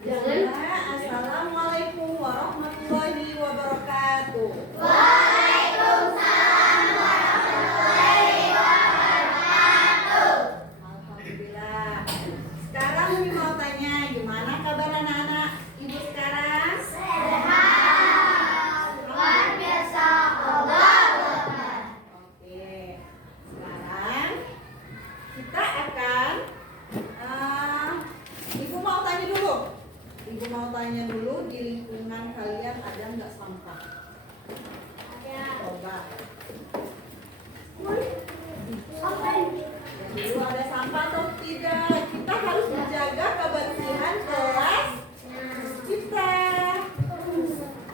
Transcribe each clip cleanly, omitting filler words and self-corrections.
Assalamualaikum warahmatullahi wabarakatuh. Waalaikumsalam warahmatullahi wabarakatuh. Alhamdulillah. Sekarang Umi mau tanya, gimana kabar anak-anak ibu sekarang? Sehat. Luar biasa. Allahu Akbar. Oke. Sekarang kita akan Ibu mau tanya dulu. Ibu mau tanya dulu, di lingkungan kalian ada nggak sampah? Ada. Coba. Apa Dulu ada sampah atau tidak? Kita harus menjaga kebersihan kelas kita.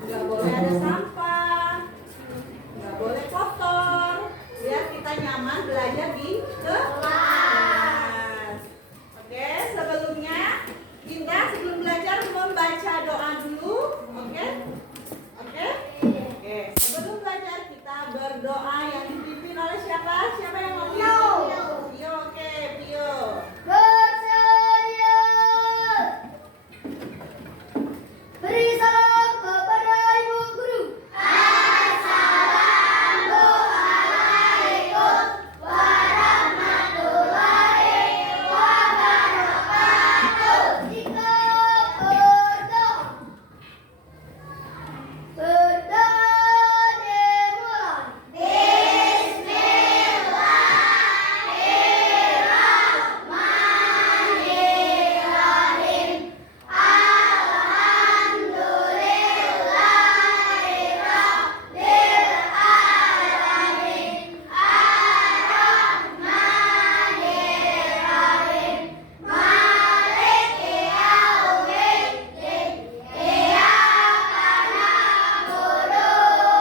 Nggak boleh ada sampah, nggak boleh kotor. Biar kita nyaman belajar di kelas. Oke, sebelumnya kita sebelum belajar membaca doa dulu. Oke? Oke? Oke, sebelum belajar kita berdoa yang dipimpin oleh siapa? Siapa yang mau? Pio. Pio, oke, Pio. Bersedia. Beri salam kepada ibu guru. Assalamualaikum warahmatullahi wabarakatuh. Kita berdoa. Berdoa dimulai. Bismillahirrahmanirrahim. Alhamdulillahirabbil alamin. Arrahmanirrahim. Maliki yaumiddin. Iyyaka na'budu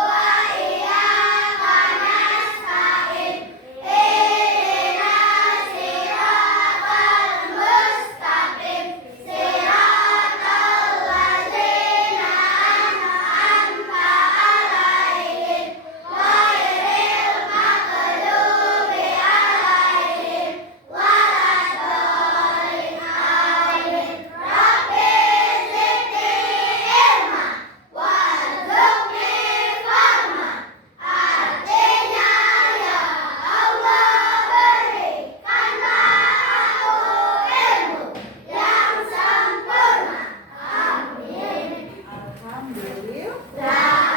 wa iyyaka nasta'in. Ihdinas siratal mustaqim. Siratal ladzina an'amta 'alaihim ghairil maghdubi 'alaihim waladdallin. Amin. Rabbi zidni ilma warzuqni fahma. Artinya ya Allah, berikanlah aku ilmu yang sempurna. Amin. Alhamdulillah.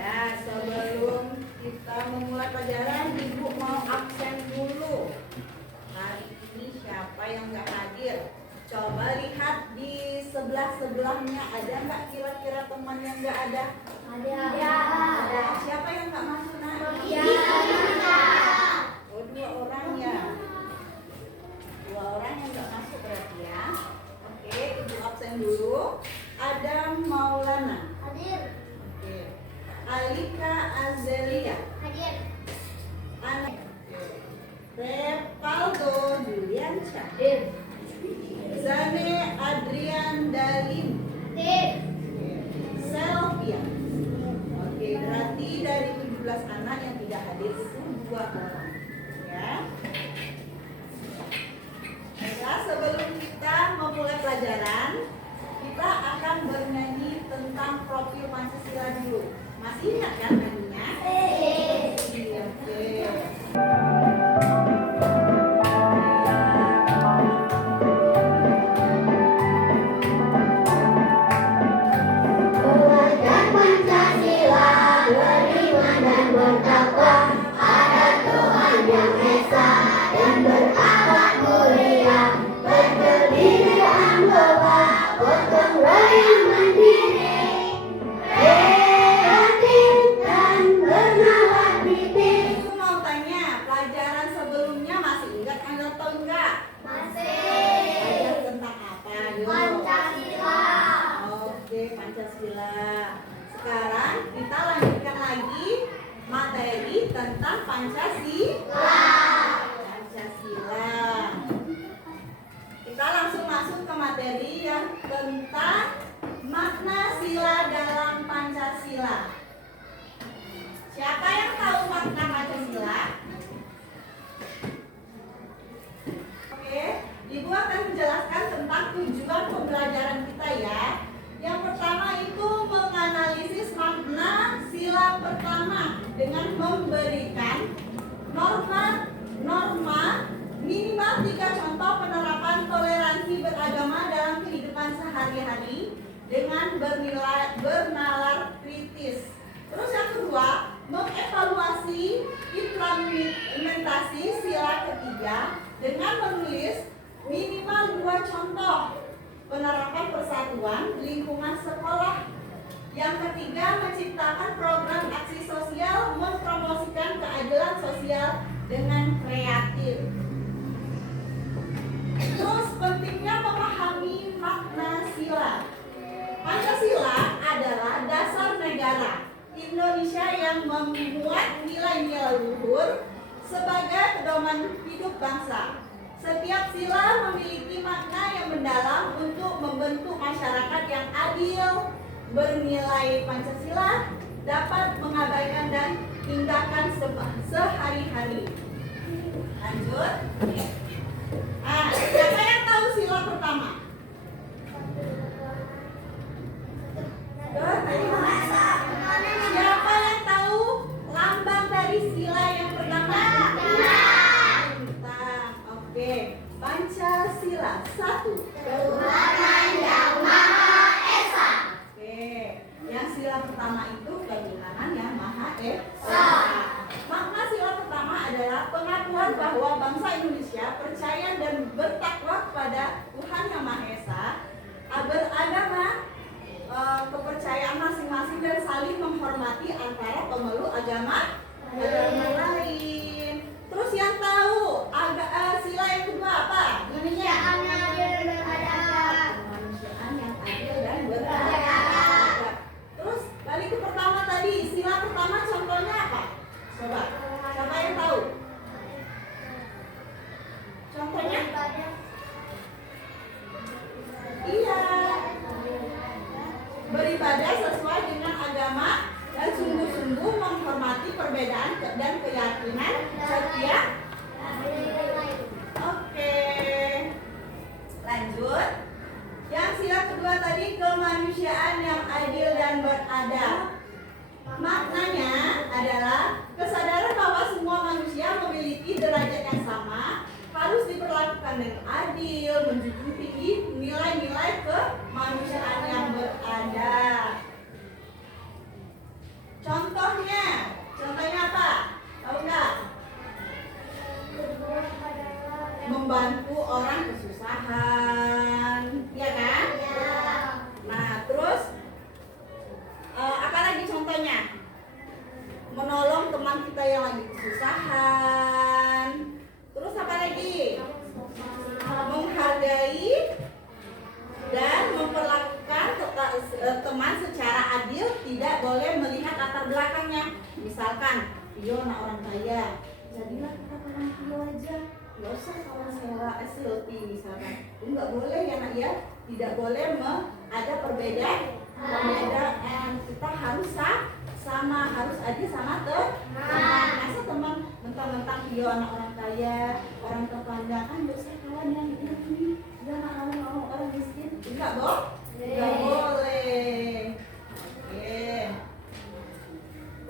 Nah, sebelum kita memulai pelajaran, Ibu mau absen dulu. Hari ini siapa yang nggak hadir? Coba lihat di sebelah-sebelahnya, ada nggak kira-kira teman yang nggak ada? Ada. Siapa yang nggak masuk, Nak? Oh, 2 orang ya. 2 orang yang nggak masuk berarti ya. Oke, Ibu absen dulu. Ada Maulana. Hadir. Oke. Alika Azelia. Hadir. Anak. Repaldo Juliansyah. Hadir. Zane Adrian Dalim. Hadir. Selvia. Oke, berarti dari 17 anak yang tidak hadir itu 2 orang. Ya. Baiklah, sebelum kita memulai pelajaran, kita akan bernyanyi tentang profil Pancasila dulu. Masih ingat kan nyanyinya? Iya, oke. Keluarga Pancasila beriman dan bertakwa pada Tuhan Yang Esa dan berakhlak mulia, berkebinekaan global, gotong royong mandiri, kreatif dan bernalar kritis. Aku mau tanya, pelajaran sebelumnya masih ingat kan atau enggak? Masih. Belajar tentang apa? Yuk. Pancasila. Oke, Pancasila. Sekarang kita lanjutkan lagi materi tentang Pancasila. Kita langsung masuk ke materi yang tentang makna sila dalam Pancasila. Siapa yang tahu makna Pancasila? Oke, Ibu akan menjelaskan tentang tujuan dengan memberikan norma minimal 3 contoh penerapan toleransi beragama dalam kehidupan sehari-hari dengan bernalar kritis. Terus yang kedua, mengevaluasi implementasi sila ketiga dengan menulis minimal 2 contoh penerapan persatuan lingkungan sekolah. Yang ketiga, menciptakan program aksi sosial mempromosikan keadilan sosial dengan kreatif. Terus pentingnya memahami makna sila. Pancasila adalah dasar negara Indonesia yang memuat nilai-nilai luhur sebagai pedoman hidup bangsa. Setiap sila memiliki makna yang mendalam untuk membentuk masyarakat yang adil, bernilai. Pancasila dapat mengabaikan dan tindakan sehari-hari. Lanjut. Siapa yang tahu sila pertama? Siapa yang tahu lambang dari sila yang pertama? Bintang. Oke. Pancasila 1. Tuhan Yang Maha Esa. Oke. Yang sila pertama itu ketuhanan yang Maha Esa. Makna sila pertama adalah pengakuan bahwa bangsa Indonesia percaya dan bertakwa kepada Tuhan Yang Maha Esa, beragama kepercayaan masing-masing dan saling menghormati antara pemeluk agama lain. Terus yang tahu sila yang kedua apa? Kemanusiaan yang adil dan beradab. Kemanusiaan yang adil dan beradab. Terus balik ke pertama tadi, sila pertama contohnya apa? Coba, siapa yang tahu? Contohnya? Iya. Beribadah sesuai dengan agama dan sungguh-sungguh menghormati perbedaan dan keyakinan setiap. Oke. Lanjut. Yang sila kedua tadi, kemanusiaan yang adil dan beradab. Maknanya adalah kesadaran bahwa semua manusia memiliki derajat yang sama, harus diperlakukan dengan adil, menjunjung tinggi nilai-nilai kemanusiaan yang beradab. Contohnya apa? Tahu nggak? Membantu orang kesusahan, ya kan? Nah, terus apa lagi contohnya? Menolong teman kita yang lagi kesusahan. Terus apa lagi? Menghargai dan memperlakukan teman secara adil, tidak boleh melihat latar belakangnya. Misalkan, Tio anak orang kaya, jadilah kita orang Tio aja, nggak usah orang sewa SLT misalkan. Nggak boleh ya nak ya, tidak boleh ada perbedaan. Kita harus sama, harus aja sama teman. Masa teman mentang-mentang Tio anak orang kaya, orang terpandang, nggak usah kawan yang ini, jangan orang miskin. Enggak boleh. Oke.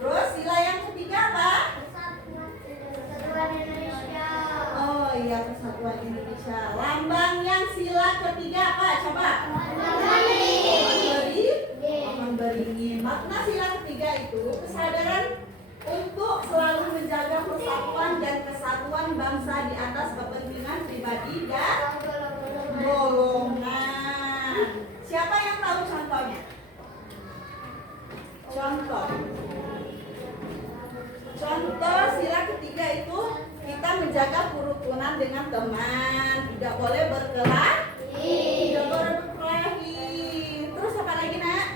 Terus sila yang ketiga apa? Persatuan Indonesia. Oh iya, Persatuan Indonesia. Lambang yang sila ketiga apa? Coba. Pohon beringin. Makna sila ketiga itu kesadaran untuk selalu menjaga persatuan dan kesatuan bangsa di atas kepentingan pribadi dan golongan. Siapa yang tahu contohnya? Contoh sila ketiga itu kita menjaga kerukunan dengan teman, tidak boleh berkelahi. Terus apa lagi nak?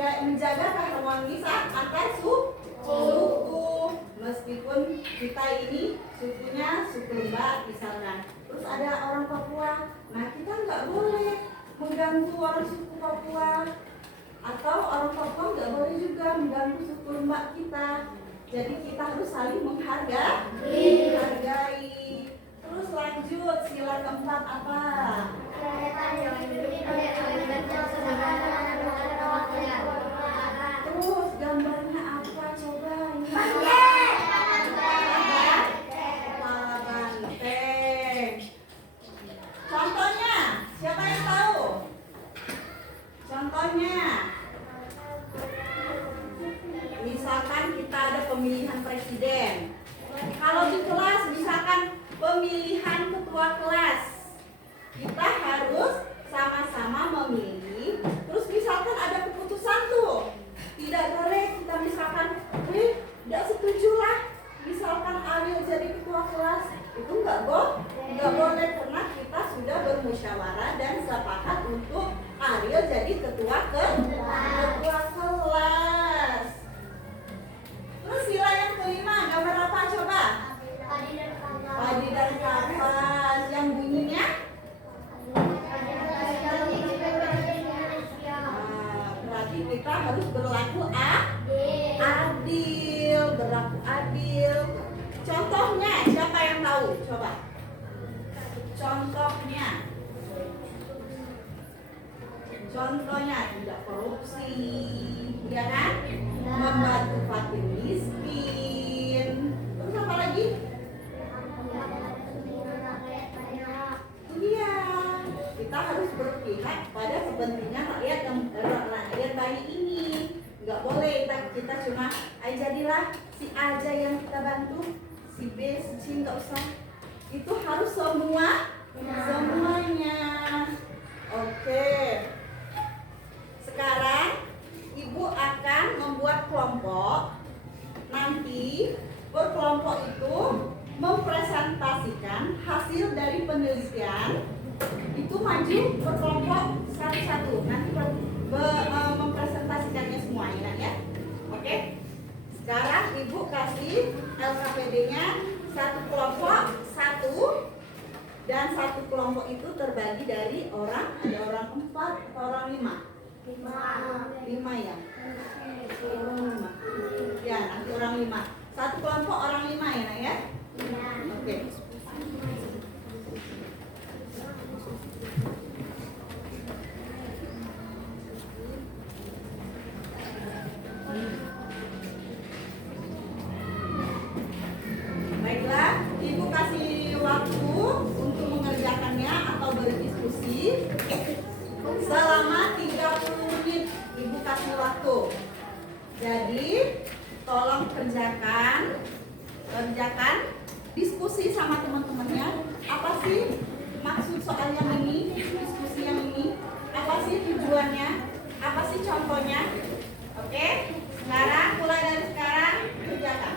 Menjaga keharmonisan antar suku, meskipun kita ini sukunya suku Mbak misalkan. Terus ada orang Papua, nah kita nggak boleh mengganggu orang suku Papua, atau orang Papua nggak boleh juga mengganggu suku Mbak kita. Jadi kita harus saling menghargai. Terus lanjut sila keempat apa? Terus gambarnya apa coba? Ini kepala banteng. Contohnya, siapa yang tahu? Contohnya, misalkan kita ada pemilihan presiden. Kalau di kelas, misalkan pemilihan ketua kelas, kita harus sama-sama memilih. Terus misalkan ada keputusan tuh, tidak boleh kita misalkan, tidak setuju lah. Misalkan Ariel jadi ketua kelas, itu nggak boleh karena kita sudah bermusyawarah dan sepakat untuk Ariel jadi ketua kelas. Terus sila yang kelima, gambar apa coba? Padi dan kapas. Yang bunyinya? Berarti kita harus berlaku adil, berlaku adil. Contohnya, siapa yang tahu? Coba. Contohnya tidak korupsi, ya kan? Membantu fakir miskin. Terus apa lagi? Iya, kita harus berpihak pada kepentingan rakyat bayi ini. Nggak boleh kita cuma jadilah si A aja yang kita bantu, si B, si C nggak usah. Itu harus semuanya. Oke. Sekarang Ibu akan membuat kelompok. Nanti berkelompok itu mempresentasikan hasil dari penelitian. Itu maju berkelompok satu-satu. Nanti mempresentasikannya semua ya. Oke. Sekarang Ibu kasih LKPD-nya satu kelompok satu. Dan satu kelompok itu terbagi dari ada orang 4 atau orang 5? 5 ya? Orang 5. Ya, nanti orang 5. Satu kelompok orang 5 ya, Nak ya? Oke. Baiklah, Ibu kasih waktu untuk mengerjakannya atau berdiskusi selama 30 menit. Ibu kasih waktu. Jadi tolong kerjakan diskusi sama teman-temannya. Apa sih maksud soal yang ini, diskusi yang ini? Apa sih tujuannya? Apa sih contohnya? Oke, sekarang mulai dari sekarang kerjakan.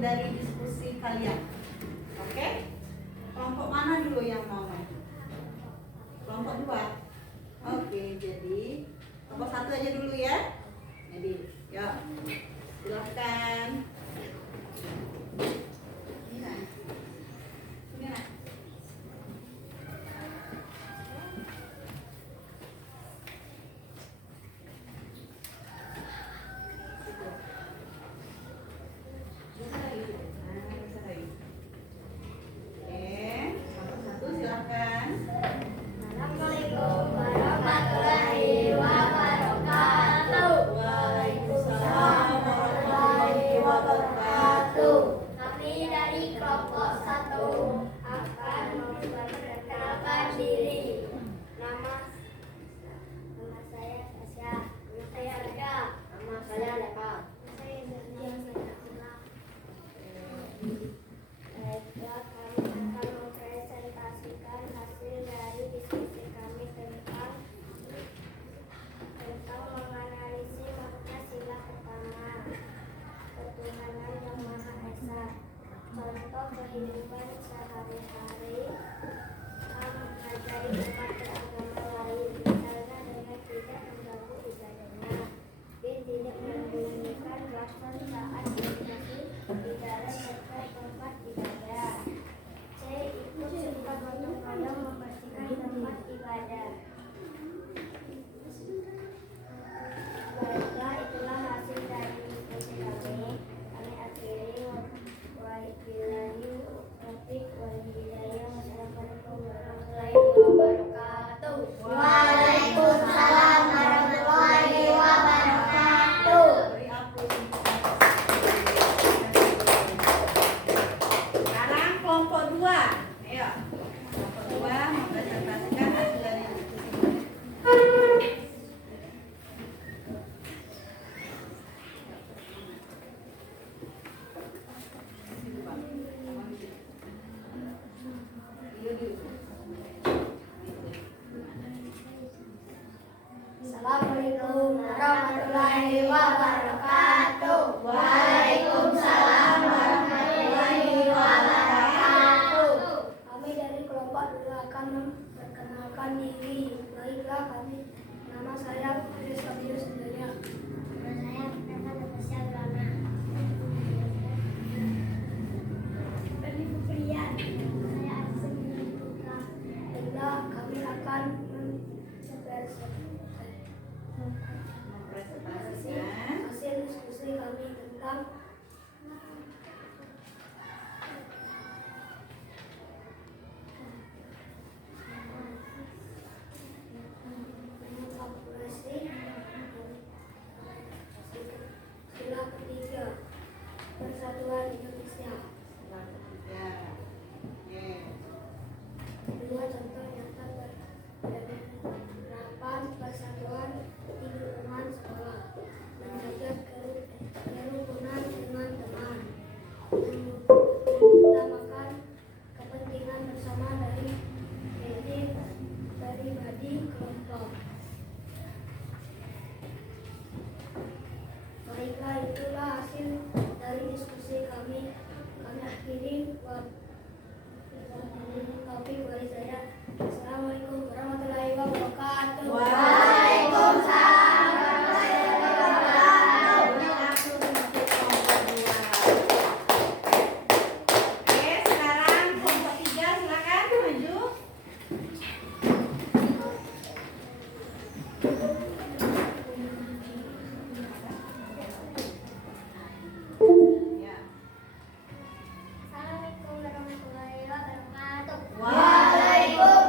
dari diskusi kalian. Oke? Kelompok mana dulu yang mau? Kelompok 2. Oke, jadi kelompok 1 aja dulu ya. Jadi, yuk. Silahkan. Ini nak. Ini nak. Assalamualaikum warahmatullahi wabarakatuh. Waalaikumsalam warahmatullahi wabarakatuh. Kami dari kelompok 1 akan memperkenalkan diri. Nama saya Tasya. Nama saya Raja. Nama saya Leka. Baiklah, kami akan mempresentasikan hasil dari diskusi kami tentang menganalisis makna sila pertama, ketuhanan yang Maha Esa. Contoh kehidupan sehari-hari mengajari umat beragama lain, misalnya dengan tidak mengganggu ibadahnya. B. Tidak menyembunyikan bahkan saat meditasi di dalam serta tempat ibadah. C. Ikut serta gotong royong membersihkan tempat ibadah. Baiklah, itulah hasil dari diskusi kami. Kami akhiri. Wabillahi taufiq wal hidayah. Wassalamualaikum warahmatullahi wabarakatuh. Waalaikumsalam warahmatullahi wabarakatuh. Beri aplaus. Sekarang kelompok 2. Ayo. Kelompok 2 mempresentasikan hasil dari diskusi. Assalamualaikum warahmatullahi wabarakatuh. Waalaikumsalam warahmatullahi wabarakatuh. Kami dari kelompok 2 akan memperkenalkan diri. Baiklah, nama saya Fadil Sabius Daya. Nama saya Nata Natasha Brana. Dari Pria. Saya Aksen Putra. Baiklah, kami akan Mempresentasikan hasil diskusi kami tentang mengkalkulasi sila ketiga Persatuan Indonesia. setelah ketiga. Oke. Dua contoh nyata penerapan persatuan di lingkungan sekolah, menjaga kerukunan teman-teman, mengutamakan kepentingan bersama dari pribadi kelompok. Baiklah, itulah hasil dari diskusi kami. Kami akhiri. Taufiq wal hidayah. Assalamualaikum warahmatullahi wabarakatuh. Waalaikumsalam warahmatullahi wabarakatuh. Beri aplaus untuk kelompok 2. Oke, sekarang kelompok 3 silakan maju. Ya. Assalamualaikum warahmatullahi wabarakatuh. Waalaikumsalam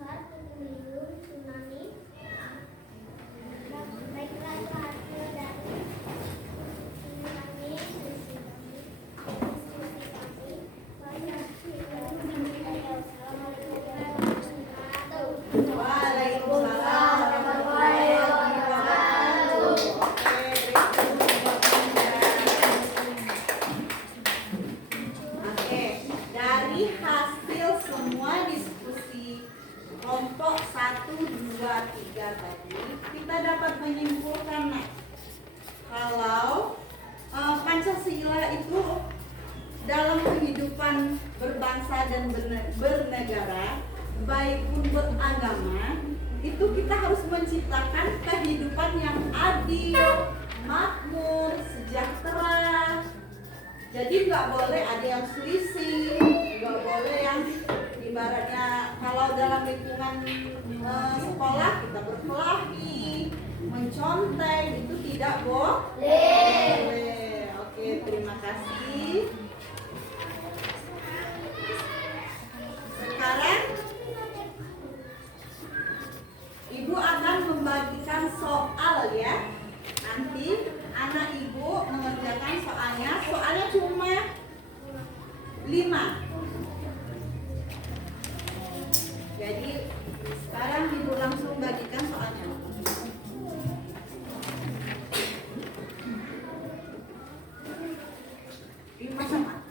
longsor, puting beliung, tsunami. Baiklah itu hasil dari diskusi kami. Waalaikumsalam warahmatullahi wabarakatuh. Oke, dari hasil semua diskusi kelompok 1, 2, 3 tadi, kita dapat menyimpulkan kalau Pancasila itu dalam kehidupan berbangsa dan bernegara, baik pun beragama, itu kita harus menciptakan kehidupan yang adil, makmur, sejahtera. Jadi nggak boleh ada yang selisih, nggak boleh yang ibaratnya kalau dalam lingkungan sekolah kita berkelahi, mencontek, itu tidak boleh. Oke, terima kasih. Sekarang Ibu akan membagikan soal ya. Nanti anak Ibu mengerjakan soalnya. Soalnya cuma 5. Jadi sekarang Ibu langsung bagikan soalnya. Sama.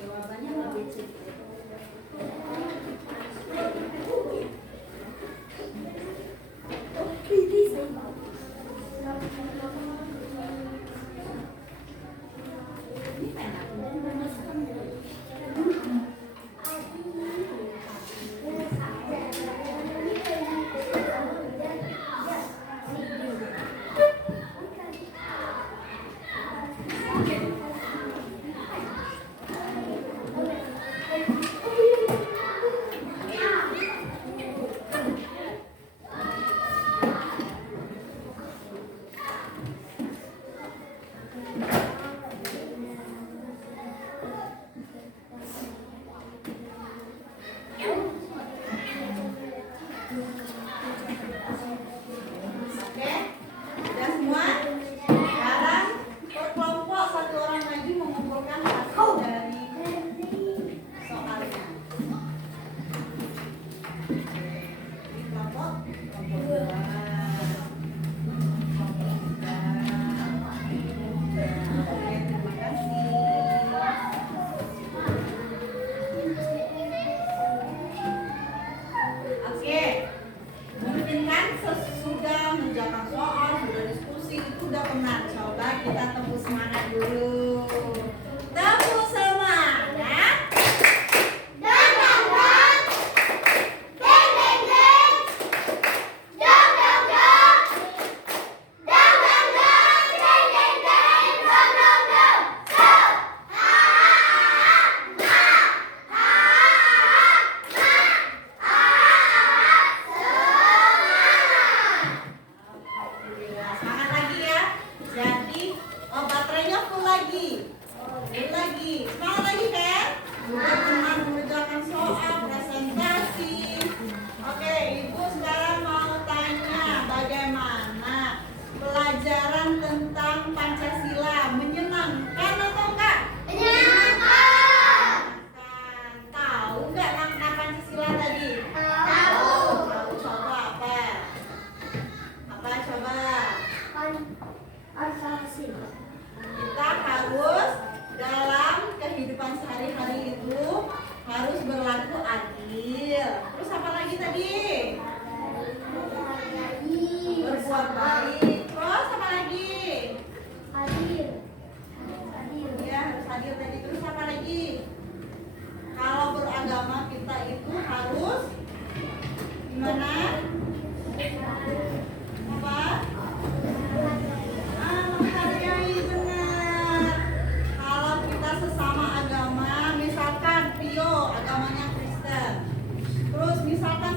Jawabannya lebih cepat.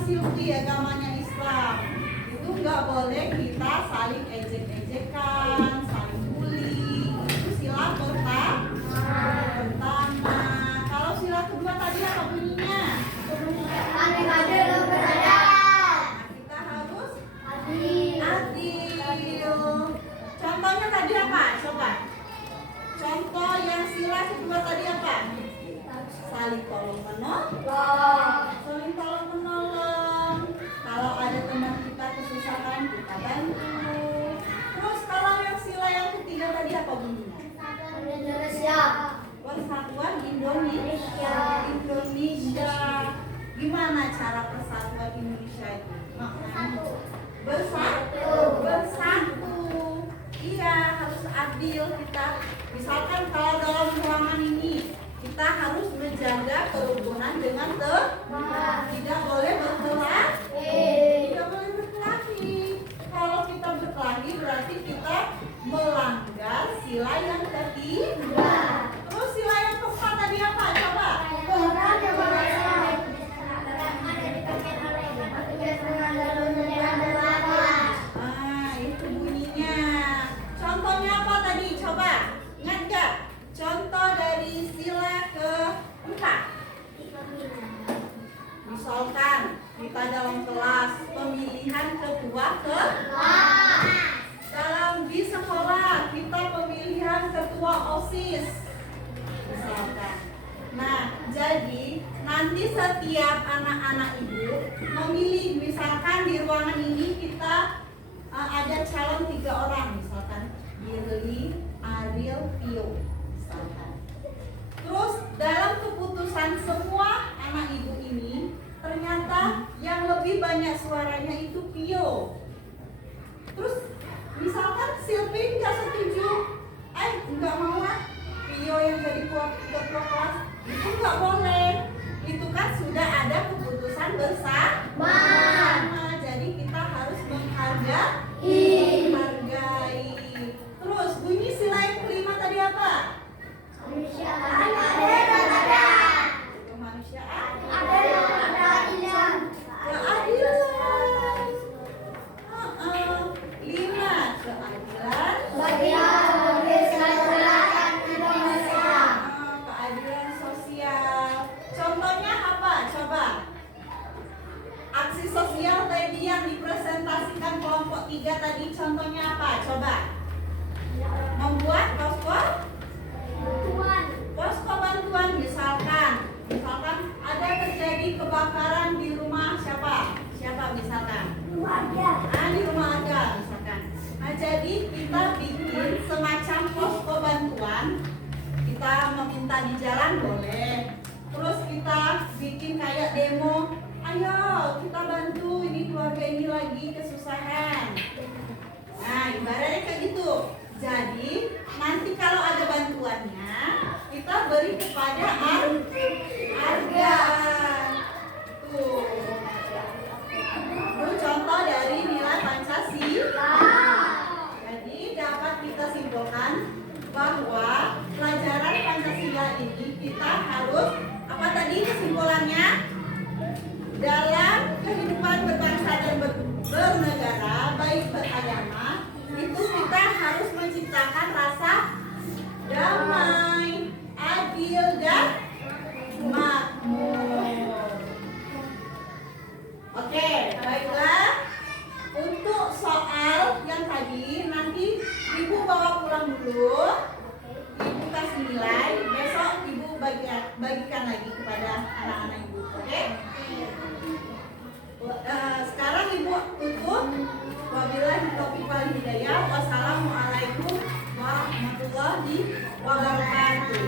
Silvi agamanya Islam. diam. Itu nggak boleh kita saling ejek-ejekan, saling bully. Itu sila pertama. Kalau sila kedua tadi apa bunyinya? Nah, kita harus adil. Contohnya tadi apa? Coba. Contoh yang sila kedua tadi apa? Saling tolong menolong. Kalau ada teman kita kesusahan, kita bantu. Terus kalau yang sila yang ketiga tadi apa bunyinya? Persatuan Indonesia. Gimana cara persatuan Indonesia itu? Bersatu. Iya, harus adil kita. Misalkan kalau dalam ruangan ini kita harus menjaga kerukunan dengan tidak boleh berkelahi. Kalau kita berkelahi berarti kita melanggar sila yang ketiga. Terus sila yang keempat tadi apa? Coba. Itu bunyinya. Contohnya apa tadi? Coba. Ingat gak? Contoh dari sila keempat. Misalkan kita dalam kelas pemilihan ketua di sekolah kita pemilihan ketua OSIS. Misalkan. Nah, jadi nanti setiap anak-anak ibu memilih, misalkan di ruangan ini kita ada calon 3 orang, misalkan Birli, Ariel, Tio, misalkan. Terus dalam keputusan semua anak ibu ini ternyata yang lebih banyak suaranya itu Pio. Terus misalkan Silvin nggak setuju, nggak mau Pio yang jadi ketua kelas, itu nggak boleh. Itu kan sudah ada keputusan bersama. Jadi kita harus menghargai. Terus bunyi sila yang kelima tadi apa? Kemanusiaan. Keadilan. 5. Keadilan sosial. Contohnya apa? Coba. Aksi sosial tadi yang dipresentasikan kelompok 3 tadi contohnya apa? Coba. Membuat posko bantuan. Misalkan ada terjadi kebakaran di rumah siapa misalkan? Di rumah warga misalkan. Nah, jadi kita bikin semacam posko bantuan. Kita meminta di jalan boleh. Terus kita bikin kayak demo. Ayo kita bantu ini keluarga ini lagi kesusahan. Nah, ibaratnya kayak gitu. Jadi nanti kalau ada bantuannya kita beri kepada harga. Tuh. Itu contoh dari nilai Pancasila. Jadi dapat kita simpulkan bahwa pelajaran Pancasila ini kita harus apa tadi kesimpulannya? Dalam kehidupan berbangsa dan bernegara, baik beragama, itu kita harus menciptakan rasa damai, adil, dan makmur. Oke, baiklah. Untuk soal yang tadi nanti ibu bawa pulang dulu. Ibu kasih nilai. Besok ibu bagikan lagi kepada anak-anak ibu. Oke? Sekarang ibu tutup. Wabillahi taufiq wal hidayah. Wassalamualaikum warahmatullahi wabarakatuh.